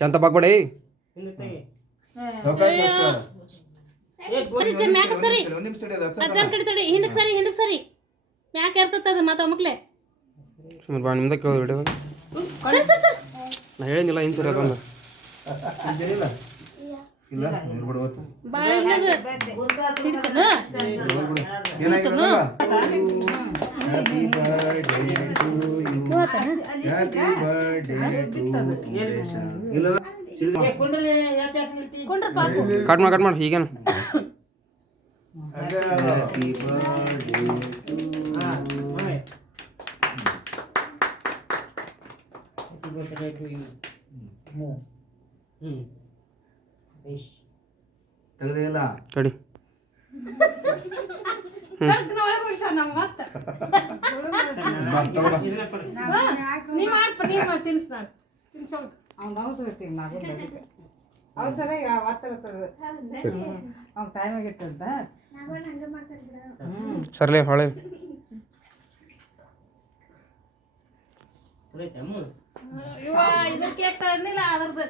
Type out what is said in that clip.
ಚಂದ ಬಾಗ್ಬೇಡಿ ಹಿಂದಕ್ಕೆ ಸರಿ ಮ್ಯಾಕೆ ಇರ್ತದ ಮಾತಾವ ಮಕ್ಳೆ ಸುಮ್ಮನೆ ಬಾ ನಿಮ್ದ ಕೇಳೋದು ವಿಡಿಯೋ ನಾ ಹೇಳಿದ್ನಿಲ್ಲ ಹಿಂಗೆ ಸರಿ ಅದೊಂದು ಕಟ್ ಮಾಡಿ ಈಗೇನು ತೆಗೆದಿಲ್ಲ ತಡಿ ಸರ್ಲೆ ಹೊಳೆ ಇದಕ್ಕೆ ಅದ್ರದ್ದು